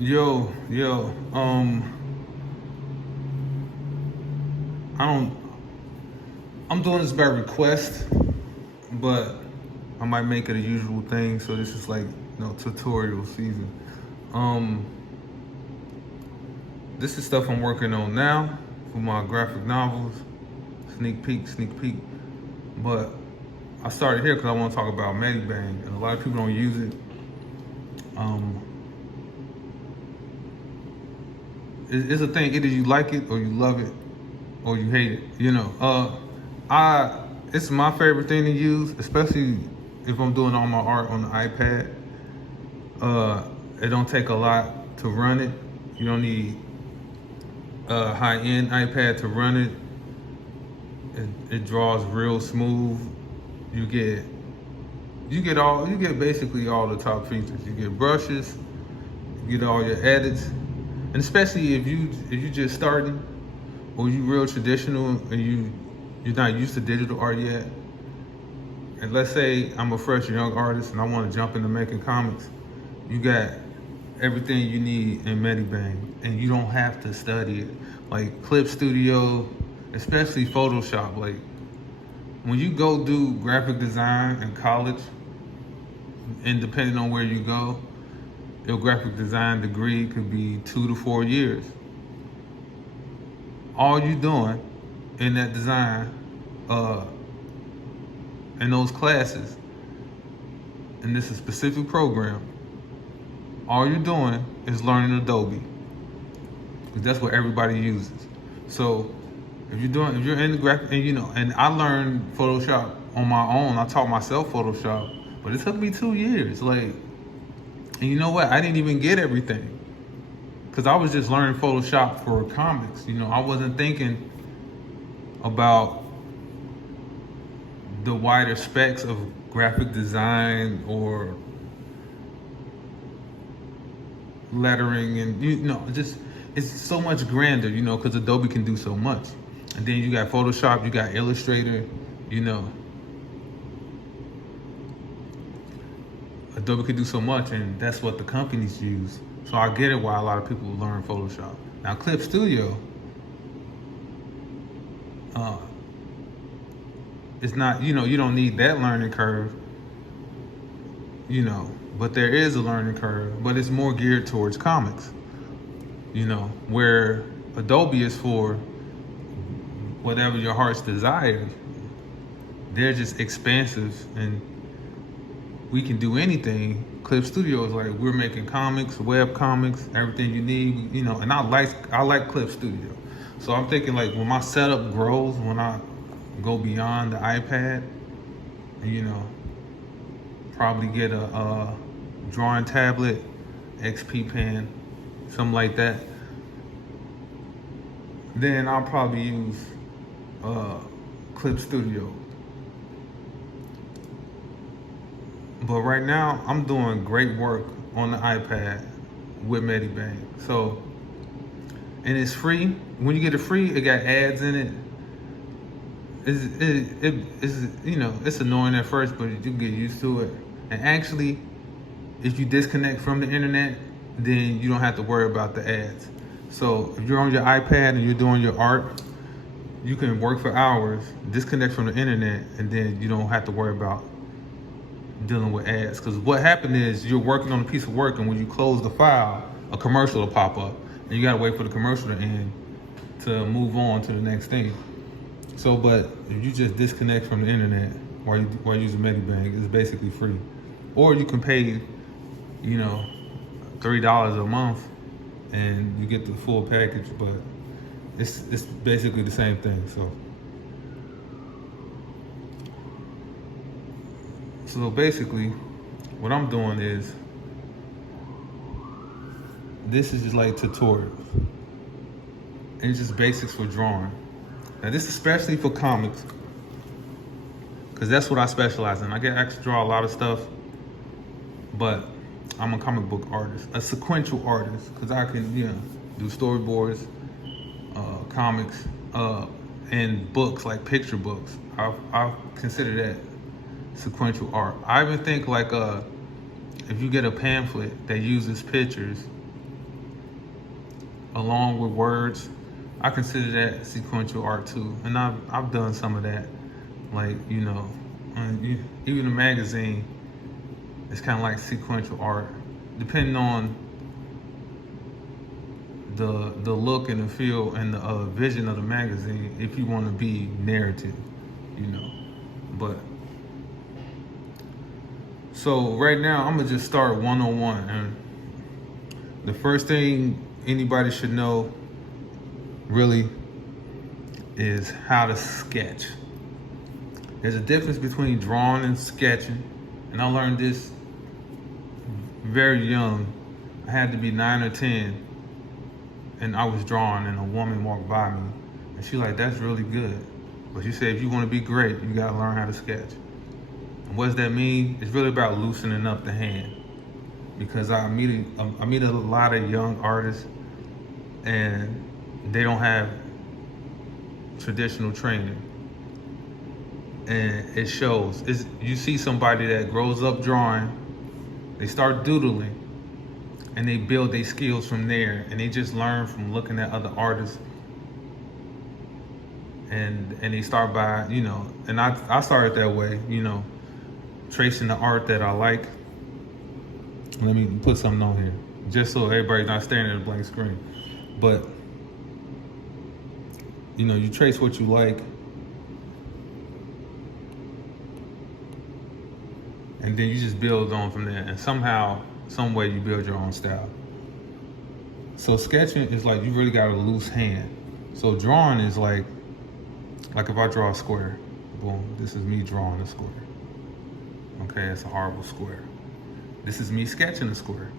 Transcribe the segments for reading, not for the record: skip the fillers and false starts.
Yo, I don't. I'm doing this by request, but I might make it a usual thing. So this is like, tutorial season. Um, this is stuff I'm working on now for my graphic novels. Sneak peek, sneak peek. But I started here because I want to talk about Medibang, and a lot of people don't use it. Um, it's a thing. Either you like it or you love it or you hate it. It's my favorite thing to use, especially if I'm doing all my art on the iPad. It don't take a lot to run it. You don't need a high-end iPad to run it. It draws real smooth. You get you get basically all the top features. You get brushes, you get all your edits, and especially if you just starting or you real traditional and you're not used to digital art yet. And let's say I'm a fresh young artist and I want to jump into making comics. You got everything you need in Medibang, and you don't have to study it. Like Clip Studio, especially Photoshop. Like when you go do graphic design in college, and depending on where you go, your graphic design degree could be 2 to 4 years. All you doing in that design, in those classes, and this is a specific program, all you're doing is learning Adobe, because that's what everybody uses. So if you're in the graphic, and I learned Photoshop on my own. I taught myself Photoshop, but it took me 2 years. And you know what? I didn't even get everything because I was just learning Photoshop for comics. I wasn't thinking about the wider specs of graphic design or lettering, and just it's so much grander, because Adobe can do so much. And then you got Photoshop, you got Illustrator, Adobe can do so much, and that's what the companies use. So I get it why a lot of people learn Photoshop. Now Clip Studio, it's not, you don't need that learning curve, but there is a learning curve, but it's more geared towards comics, where Adobe is for whatever your heart's desire. They're just expansive, and we can do anything. Clip Studio is like, we're making comics, web comics, everything you need, and I like Clip Studio. So I'm thinking, like, when my setup grows, when I go beyond the iPad, probably get a drawing tablet, XP pen, something like that. Then I'll probably use Clip Studio. But right now, I'm doing great work on the iPad with Medibang. So, and it's free. When you get it free, it got ads in it. It's annoying at first, but you get used to it. And actually, if you disconnect from the internet, then you don't have to worry about the ads. So if you're on your iPad and you're doing your art, you can work for hours, disconnect from the internet, and then you don't have to worry about dealing with ads. Because what happened is you're working on a piece of work, and when you close the file, a commercial will pop up, and you gotta wait for the commercial to end to move on to the next thing. So, but if you just disconnect from the internet while you're using Medibang, it's basically free. Or you can pay, $3 a month, and you get the full package. But it's basically the same thing. So basically, what I'm doing is, this is just like tutorials. And it's just basics for drawing. Now this is especially for comics, because that's what I specialize in. I get asked to draw a lot of stuff, but I'm a comic book artist, a sequential artist, because I can, do storyboards, comics, and books, like picture books. I consider that sequential art. I even think, like, if you get a pamphlet that uses pictures, along with words, I consider that sequential art too. And I've done some of that. Like, even a magazine, it's kind of like sequential art, depending on the look and the feel and the vision of the magazine. If you want to be narrative, But so right now, I'm gonna just start 101, and the first thing anybody should know, really, is how to sketch. There's a difference between drawing and sketching, and I learned this very young. I had to be 9 or 10, and I was drawing, and a woman walked by me, and she like, "That's really good." But she said, if you want to be great, you gotta learn how to sketch. And what does that mean? It's really about loosening up the hand, because I meet a lot of young artists, and they don't have traditional training, and it shows. You see somebody that grows up drawing, they start doodling, and they build their skills from there, and they just learn from looking at other artists, and they start by, and I started that way, tracing the art that I like. Let me put something on here, just so everybody's not staring at a blank screen. But, you trace what you like, and then you just build on from there, and somehow, some way you build your own style. So sketching is like, you really got a loose hand. So drawing is like if I draw a square, boom, this is me drawing a square. Okay, it's a horrible square. This is me sketching a square.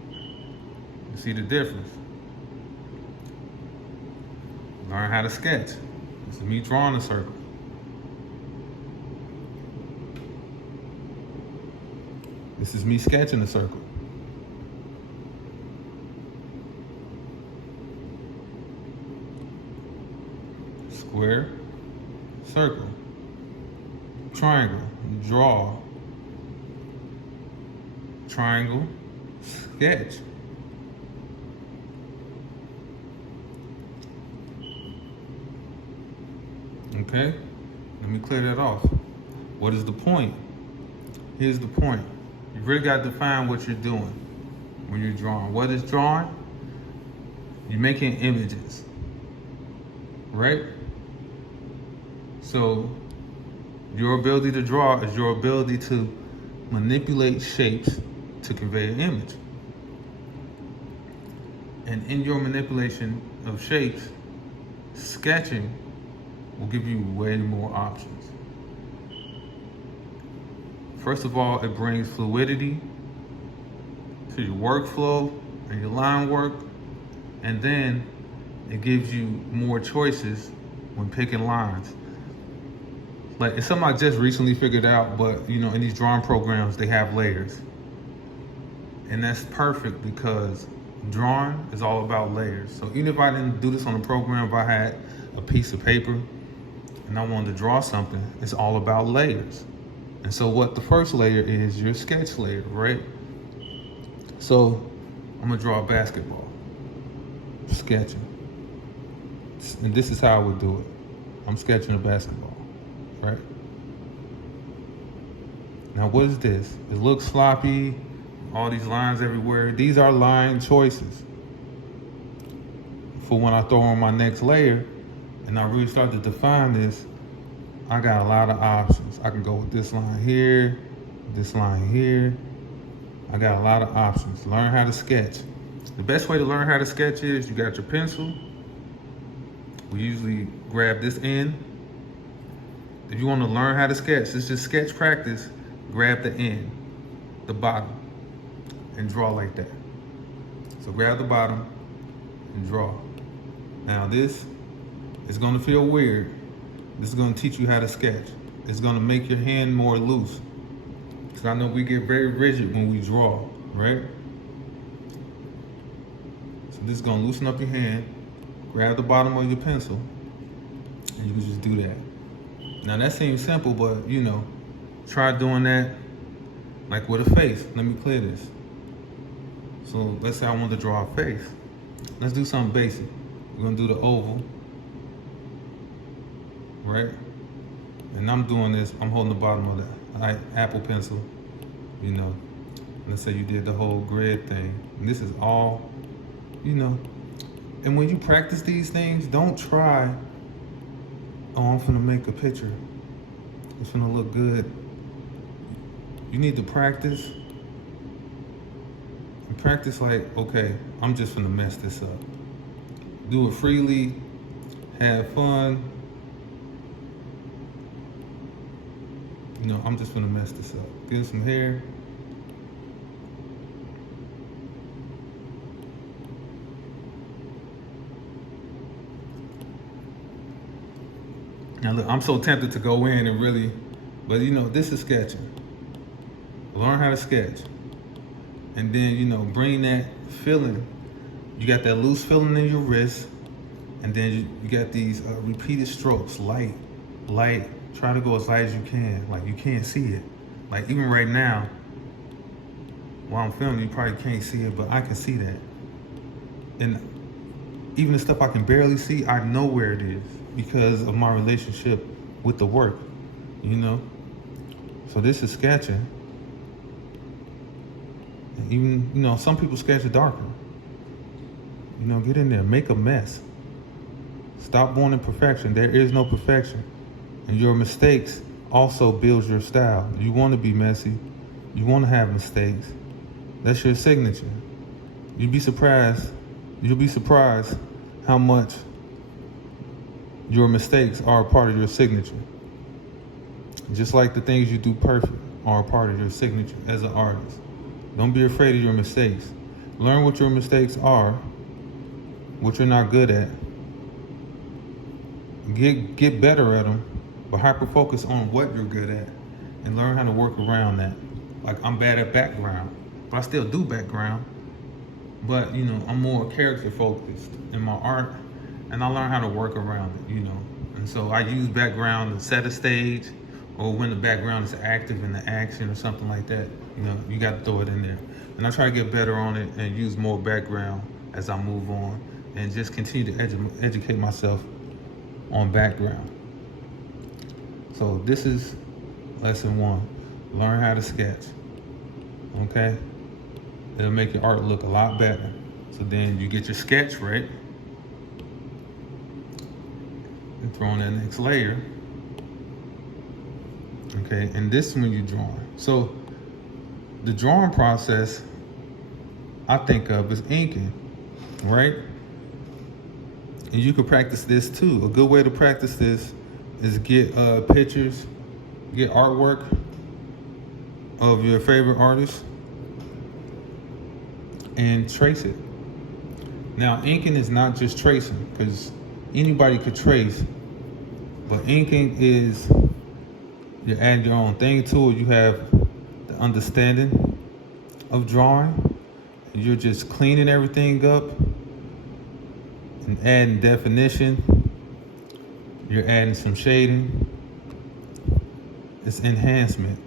You see the difference? Learn how to sketch. This is me drawing a circle. This is me sketching a circle. Square, circle, triangle, draw, triangle, sketch. Okay, let me clear that off. What is the point? Here's the point. You really got to define what you're doing when you're drawing. What is drawing? You're making images, right? So your ability to draw is your ability to manipulate shapes to convey an image. And in your manipulation of shapes, sketching will give you way more options. First of all, it brings fluidity to your workflow and your line work, and then it gives you more choices when picking lines. Like, it's something I just recently figured out, but in these drawing programs, they have layers. And that's perfect, because drawing is all about layers. So even if I didn't do this on a program, if I had a piece of paper and I wanted to draw something, it's all about layers. And so what the first layer is, your sketch layer, right? So I'm gonna draw a basketball, sketching. And this is how I would do it. I'm sketching a basketball. Right? Now, what is this? It looks sloppy, all these lines everywhere. These are line choices for when I throw on my next layer and I really start to define this. I got a lot of options. I can go with this line here, this line here. I got a lot of options. Learn how to sketch. The best way to learn how to sketch is, you got your pencil. We usually grab this end. If you want to learn how to sketch, it's just sketch practice. Grab the end, the bottom, and draw like that. So grab the bottom and draw. Now this is going to feel weird. This is going to teach you how to sketch. It's going to make your hand more loose. Because I know we get very rigid when we draw, right? So this is going to loosen up your hand. Grab the bottom of your pencil, and you can just do that. Now that seems simple, but try doing that like with a face. Let me clear this. So let's say I want to draw a face. Let's do something basic. We're gonna do the oval, right? And I'm doing this, I'm holding the bottom of the Apple Pencil, you know. Let's say you did the whole grid thing. And this is all, you know. And when you practice these things, don't try, oh, I'm finna make a picture. It's finna look good. You need to practice. And practice like, okay, I'm just finna mess this up. Do it freely, have fun. You know, I'm just gonna mess this up. Get some hair. Now look, I'm so tempted to go in and really, but you know, this is sketching. Learn how to sketch. And then, you know, bring that feeling. You got that loose feeling in your wrist. And then you got these repeated strokes, light, light. Try to go as light as you can. Like you can't see it. Like even right now, while I'm filming, you probably can't see it, but I can see that. And even the stuff I can barely see, I know where it is because of my relationship with the work, you know? So this is sketching. And even, you know, some people sketch it darker. You know, get in there, make a mess. Stop wanting perfection. There is no perfection. And your mistakes also builds your style. You want to be messy. You want to have mistakes. That's your signature. You'll be surprised how much your mistakes are a part of your signature. Just like the things you do perfect are a part of your signature as an artist. Don't be afraid of your mistakes. Learn what your mistakes are, what you're not good at. Get better at them, but hyper focus on what you're good at and learn how to work around that. Like I'm bad at background, but I still do background. But you know, I'm more character focused in my art, and I learn how to work around it, you know. And so I use background to set a stage, or when the background is active in the action or something like that, you know, you got to throw it in there. And I try to get better on it and use more background as I move on, and just continue to educate myself on background. So this is lesson 1. Learn how to sketch. Okay? It'll make your art look a lot better. So then you get your sketch right and throw in that next layer. Okay, and this is when you're drawing. So the drawing process I think of is inking, right? And you can practice this too. A good way to practice this is get pictures, get artwork of your favorite artist and trace it. Now, inking is not just tracing, because anybody could trace, but inking is you add your own thing to it. You have the understanding of drawing. You're just cleaning everything up and adding definition. You're adding some shading. It's enhancement.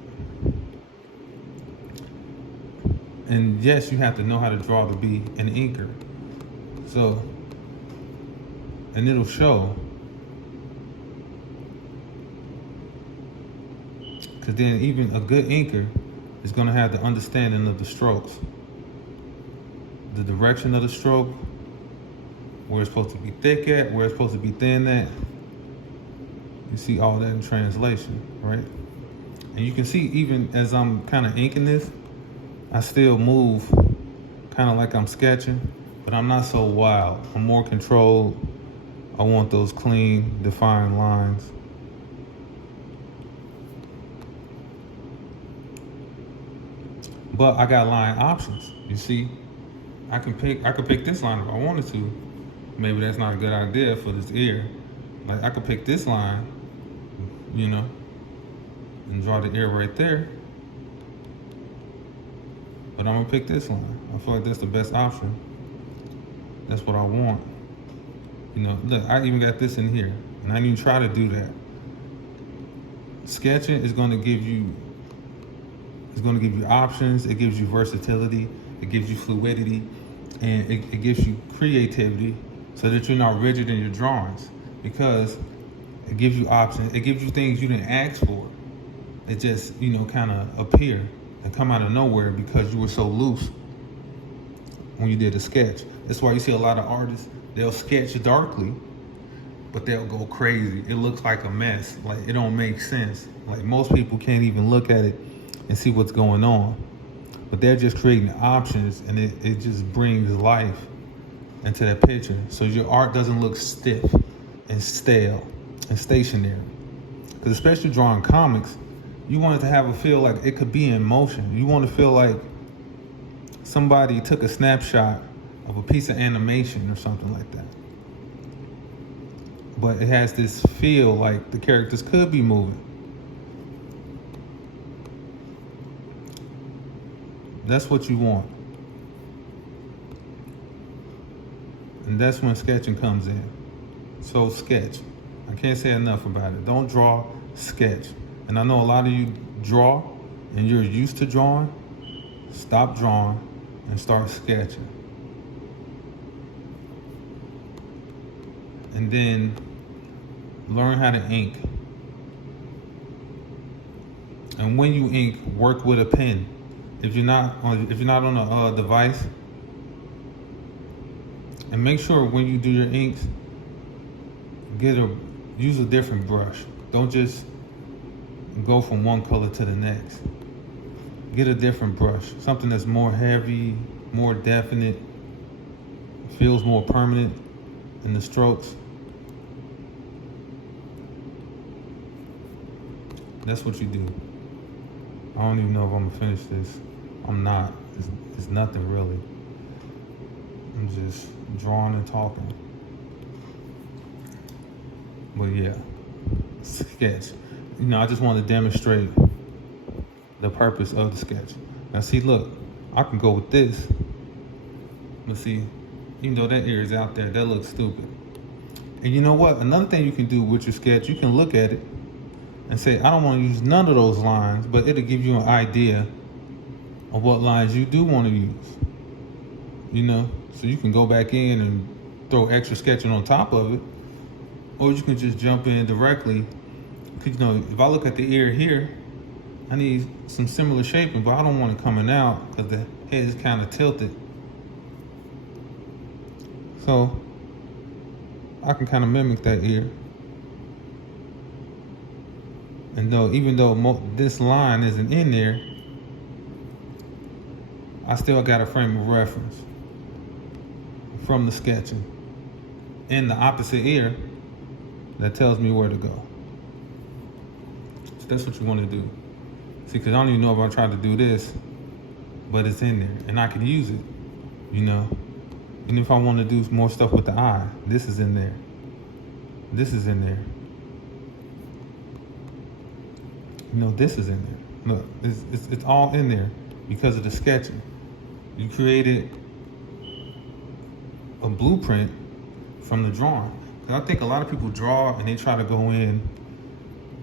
And yes, you have to know how to draw to be an inker. So, and it'll show. Because then even a good inker is going to have the understanding of the strokes. The direction of the stroke, where it's supposed to be thick at, where it's supposed to be thin at. You see all that in translation, right? And you can see even as I'm kind of inking this, I still move kind of like I'm sketching, but I'm not so wild. I'm more controlled. I want those clean, defined lines. But I got line options. You see, I could pick this line if I wanted to. Maybe that's not a good idea for this ear. Like I could pick this line, you know, and draw the ear right there. But I'm gonna pick this line. I feel like that's the best option. That's what I want. You know, look, I even got this in here, and I didn't even try to do that. Sketching is gonna give you It's going to give you options. It gives you versatility. It gives you fluidity, and it gives you creativity, so that you're not rigid in your drawings, because it gives you options. It gives you things you didn't ask for. It just, kind of appear and come out of nowhere because you were so loose when you did a sketch. That's why you see a lot of artists, they'll sketch darkly, but they'll go crazy. It looks like a mess. Like, it don't make sense. Like, most people can't even look at it and see what's going on. But they're just creating options, and it just brings life into that picture. So your art doesn't look stiff and stale and stationary. Because especially drawing comics, you want it to have a feel like it could be in motion. You want to feel like somebody took a snapshot of a piece of animation or something like that. But it has this feel like the characters could be moving. That's what you want. And that's when sketching comes in. So sketch. I can't say enough about it. Don't draw, sketch. And I know a lot of you draw and you're used to drawing. Stop drawing and start sketching. And then learn how to ink. And when you ink, work with a pen. If you're not on a device, and make sure when you do your inks, use a different brush. Don't just go from one color to the next. Get a different brush, something that's more heavy, more definite, feels more permanent in the strokes. That's what you do. I don't even know if I'm gonna finish this. I'm not. It's nothing really. I'm just drawing and talking. But yeah, sketch. I just want to demonstrate the purpose of the sketch. Now see, look, I can go with this. But see, even though that ear is out there, that looks stupid. And you know what? Another thing you can do with your sketch, you can look at it and say, I don't want to use none of those lines, but it'll give you an idea of what lines you do want to use. So you can go back in and throw extra sketching on top of it, or you can just jump in directly. Because if I look at the ear here, I need some similar shaping, but I don't want it coming out because the head is kind of tilted. So I can kind of mimic that ear. And even though this line isn't in there, I still got a frame of reference from the sketching in the opposite ear that tells me where to go. So that's what you want to do. See, because I don't even know if I tried to do this, but it's in there and I can use it, And if I want to do more stuff with the eye, this is in there. This is in there. This is in there. Look, it's all in there because of the sketching. You created a blueprint from the drawing. Because I think a lot of people draw and they try to go in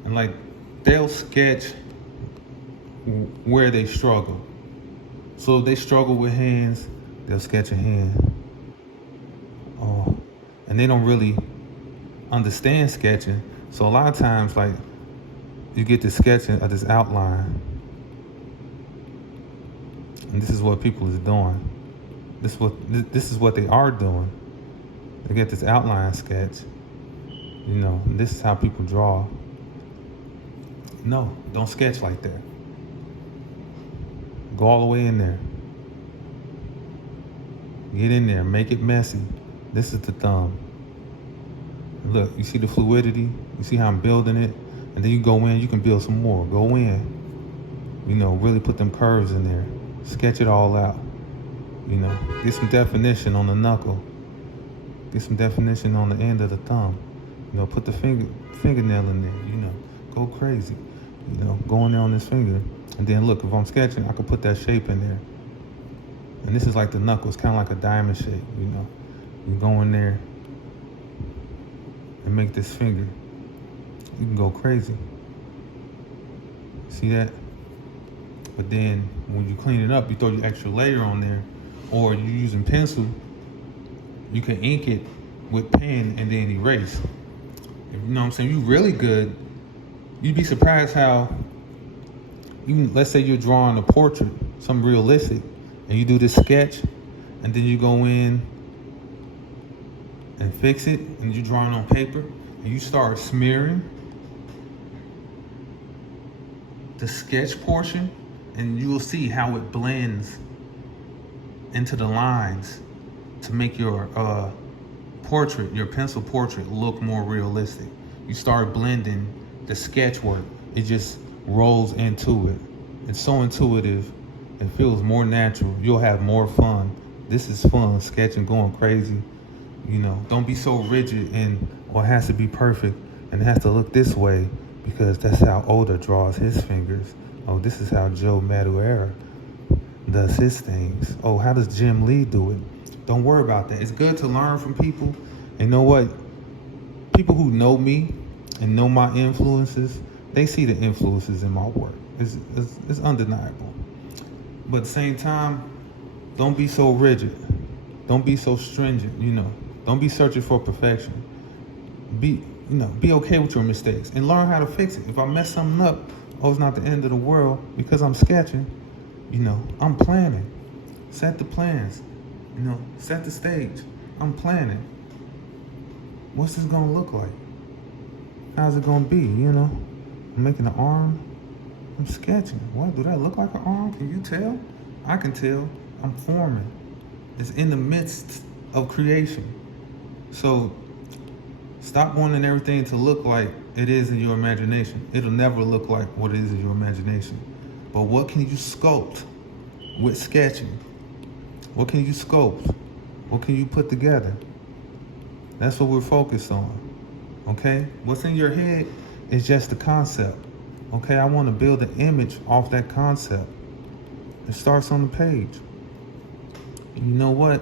and they'll sketch where they struggle. So if they struggle with hands, they'll sketch a hand. Oh, and they don't really understand sketching. So a lot of times, you get the sketching of this outline. And this is what people is doing. This is what they are doing. They get this outline sketch. This is how people draw. No, don't sketch like that. Go all the way in there. Get in there, make it messy. This is the thumb. Look, you see the fluidity? You see how I'm building it? And then you go in, you can build some more. Go in. Really put them curves in there. Sketch it all out. Get some definition on the knuckle. Get some definition on the end of the thumb. Put the fingernail in there. Go crazy. Go in there on this finger. And then look, if I'm sketching, I can put that shape in there. And this is like the knuckle. It's kind of like a diamond shape, You go in there and make this finger. You can go crazy. See that? But then when you clean it up, you throw your extra layer on there, or you using pencil, you can ink it with pen and then erase. You know what I'm saying? You really good. You'd be surprised how, even let's say you're drawing a portrait, something realistic, and you do this sketch, and then you go in and fix it, and you're drawing on paper, and you start smearing the sketch portion, and you will see how it blends into the lines to make your portrait, your pencil portrait, look more realistic. You start blending the sketch work. It just rolls into it. It's so intuitive. It feels more natural. You'll have more fun. This is fun, sketching, going crazy. You know, don't be so rigid and, or it has to be perfect and it has to look this way because that's how Oda draws his fingers. Oh, this is how Joe Madureira does his things. Oh, how does Jim Lee do it? Don't worry about that. It's good to learn from people. And you know what? People who know me and know my influences, they see the influences in my work. It's undeniable. But at the same time, don't be so rigid. Don't be so stringent, you know. Don't be searching for perfection. Be okay with your mistakes and learn how to fix it. If I mess something up, oh, it's not the end of the world because I'm sketching. You know, I'm planning. Set the plans. You know, set the stage. I'm planning. What's this gonna look like? How's it gonna be, you know? I'm making an arm. I'm sketching. What, do that look like an arm? Can you tell? I can tell. I'm forming. It's in the midst of creation. So stop wanting everything to look like it is in your imagination. It'll never look like what it is in your imagination. But what can you sculpt with sketching? What can you sculpt? What can you put together? That's what we're focused on, okay? What's in your head is just the concept, okay? I want to build an image off that concept. It starts on the page. You know what?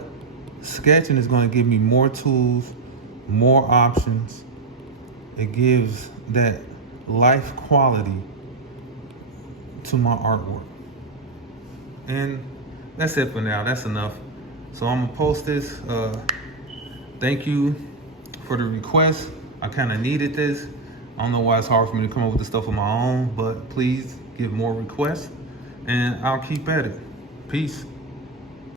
Sketching is going to give me more tools, more options. It gives that life quality to my artwork. And that's it for now. That's enough. So I'm gonna post this. Thank you for the request. I kind of needed this. I don't know why it's hard for me to come up with this stuff on my own, but please give more requests and I'll keep at it. Peace.